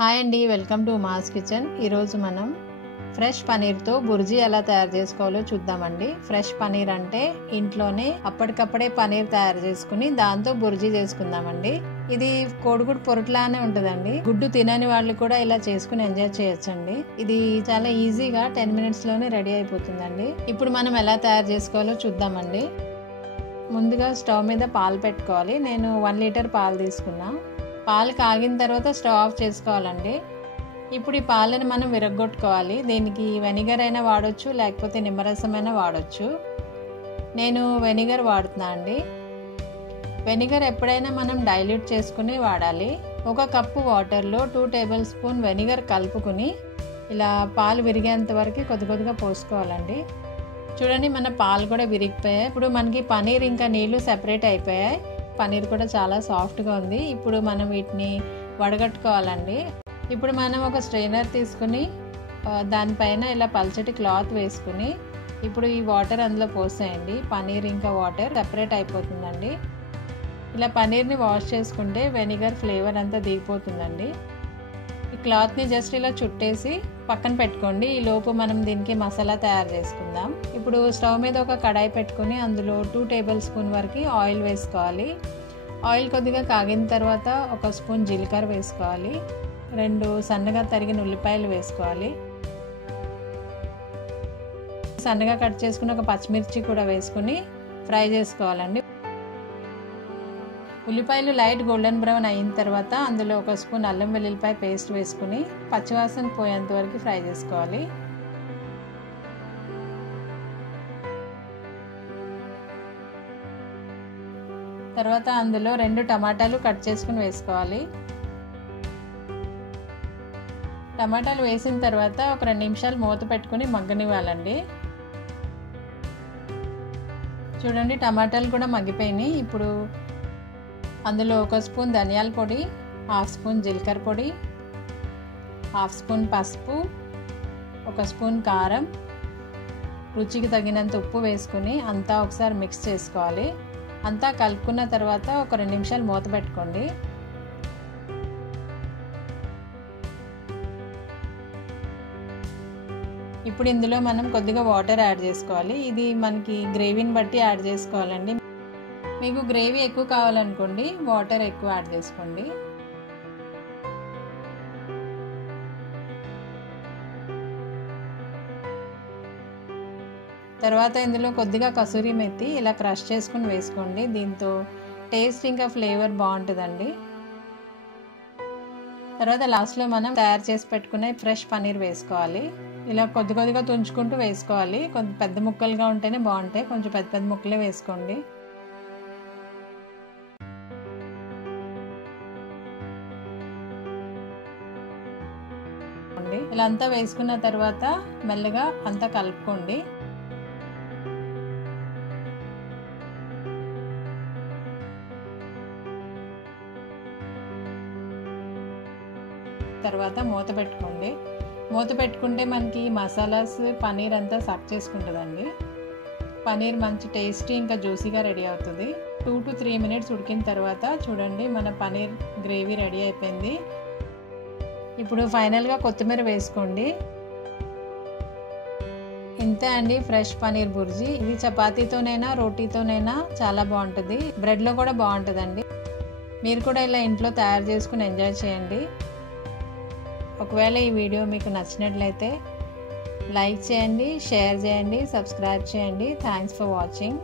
Hi అండి, welcome to mass kitchen. ఈరోజు మనం ఫ్రెష్ పనీర్తో బుర్జీ ఎలా తయారు చేసుకోవాలో చూద్దామండి. ఫ్రెష్ పనీర్ అంటే ఇంట్లోనే అప్పటికప్పుడే పనీర్ తయారు చేసుకుని దాంతో బుర్జీ చేసుకుందామండి. ఇది కోడిగుడ్డు పొరట్లానే ఉంటుందండి. గుడ్డు తినని వాళ్ళు కూడా ఇలా చేసుకుని ఎంజాయ్ చేయొచ్చండి. ఇది చాలా ఈజీగా 10 minutes లోనే రెడీ అయిపోతుందండి. ఇప్పుడు మనం ఎలా తయారు చేసుకోవాలో చూద్దామండి. ముందుగా స్టవ్ మీద పాలు పెట్టుకోవాలి. నేను 1 లీటర్ పాలు తీసుకున్నా. పాలు కాగిన తర్వాత స్టవ్ ఆఫ్ చేసుకోవాలండి. ఇప్పుడు ఈ పాలను మనం విరగ్గొట్టుకోవాలి. దీనికి వెనిగర్ అయినా వాడచ్చు, లేకపోతే నిమ్మరసం అయినా వాడచ్చు. నేను వెనిగర్ వాడుతున్నా అండి. వెనిగర్ ఎప్పుడైనా మనం డైల్యూట్ చేసుకుని వాడాలి. 1 కప్పు వాటర్లో 2 టేబుల్ స్పూన్ వెనిగర్ కలుపుకుని ఇలా పాలు విరిగేంత వరకు కొద్దిగా పోసుకోవాలండి. చూడండి, మన పాలు కూడా విరిగిపోయాయి. ఇప్పుడు మనకి పనీర్ ఇంకా నీళ్లు సెపరేట్ అయిపోయాయి. పనీర్ కూడా చాలా సాఫ్ట్గా ఉంది. ఇప్పుడు మనం వీటిని వడగట్టుకోవాలండి. ఇప్పుడు మనం ఒక స్ట్రైనర్ తీసుకుని దానిపైన ఇలా పల్చటి క్లాత్ వేసుకుని ఇప్పుడు ఈ వాటర్ అందులో పోసేయండి. పనీర్ ఇంకా వాటర్ సెపరేట్ అయిపోతుందండి. ఇలా పనీర్ని వాష్ చేసుకుంటే వెనిగర్ ఫ్లేవర్ అంతా దిగిపోతుందండి. ఈ క్లాత్ని జస్ట్ ఇలా చుట్టేసి పక్కన పెట్టుకోండి. ఈ లోపు మనం దీనికి మసాలా తయారు చేసుకుందాం. ఇప్పుడు స్టవ్ మీద ఒక కడాయి పెట్టుకుని అందులో 2 టేబుల్ స్పూన్ వరకు ఆయిల్ వేసుకోవాలి. ఆయిల్ కొద్దిగా కాగిన తర్వాత 1 స్పూన్ జీలకర్ర వేసుకోవాలి. 2 సన్నగా తరిగిన ఉల్లిపాయలు వేసుకోవాలి. సన్నగా కట్ చేసుకుని ఒక పచ్చిమిర్చి కూడా వేసుకుని ఫ్రై చేసుకోవాలండి. ఉల్లిపాయలు లైట్ గోల్డెన్ బ్రౌన్ అయిన తర్వాత అందులో 1 స్పూన్ అల్లం వెల్లుల్లిపాయ పేస్ట్ వేసుకుని పచ్చివాసన పోయేంత వరకు ఫ్రై చేసుకోవాలి. తర్వాత అందులో 2 టమాటాలు కట్ చేసుకుని వేసుకోవాలి. టమాటాలు వేసిన తర్వాత ఒక 2 నిమిషాలు మూత పెట్టుకుని మగ్గనివ్వాలండి. చూడండి, టమాటాలు కూడా మగ్గిపోయినాయి. ఇప్పుడు అందులో 1 స్పూన్ ధనియాల పొడి, 1/2 స్పూన్ జీలకర్ర పొడి, 1/2 స్పూన్ పసుపు, 1 స్పూన్ కారం, రుచికి తగినంత ఉప్పు వేసుకుని అంతా ఒకసారి మిక్స్ చేసుకోవాలి. అంతా కలుపుకున్న తర్వాత ఒక 2 నిమిషాలు మూత పెట్టుకోండి. ఇప్పుడు ఇందులో మనం కొద్దిగా వాటర్ యాడ్ చేసుకోవాలి. ఇది మనకి గ్రేవీని బట్టి యాడ్ చేసుకోవాలండి. మీకు గ్రేవీ ఎక్కువ కావాలనుకోండి, వాటర్ ఎక్కువ యాడ్ చేసుకోండి. తర్వాత ఇందులో కొద్దిగా కసూరి మెత్తి ఇలా క్రష్ చేసుకుని వేసుకోండి. దీంతో టేస్ట్ ఇంకా ఫ్లేవర్ బాగుంటుందండి. తర్వాత లాస్ట్లో మనం తయారు చేసి పెట్టుకునే ఫ్రెష్ పనీర్ వేసుకోవాలి. ఇలా కొద్దిగా తుంచుకుంటూ వేసుకోవాలి. కొంచెం పెద్ద ముక్కలుగా ఉంటేనే బాగుంటాయి. కొంచెం పెద్ద ముక్కలే వేసుకోండి. ఇలా అంతా వేసుకున్న తర్వాత మెల్లగా అంతా కలుపుకోండి. తర్వాత మూత పెట్టుకోండి. మూత పెట్టుకుంటే మనకి మసాలాస్ పనీర్ అంతా సక్ చేసుకుంటుందండి. పనీర్ మంచి టేస్టీ ఇంకా జ్యూసీగా రెడీ అవుతుంది. 2 to 3 minutes ఉడికిన తర్వాత చూడండి, మన పనీర్ గ్రేవీ రెడీ అయిపోయింది. ఇప్పుడు ఫైనల్గా కొత్తిమీర వేసుకోండి. ఇంతే అండి, ఫ్రెష్ పనీర్ బుర్జీ. ఇది చపాతీతోనైనా రోటీతోనైనా చాలా బాగుంటుంది. బ్రెడ్లో కూడా బాగుంటుందండి. మీరు కూడా ఇలా ఇంట్లో తయారు చేసుకుని ఎంజాయ్ చేయండి. ఒకవేళ ఈ వీడియో మీకు నచ్చినట్లయితే లైక్ చేయండి, షేర్ చేయండి, సబ్స్క్రైబ్ చేయండి. Thanks for watching.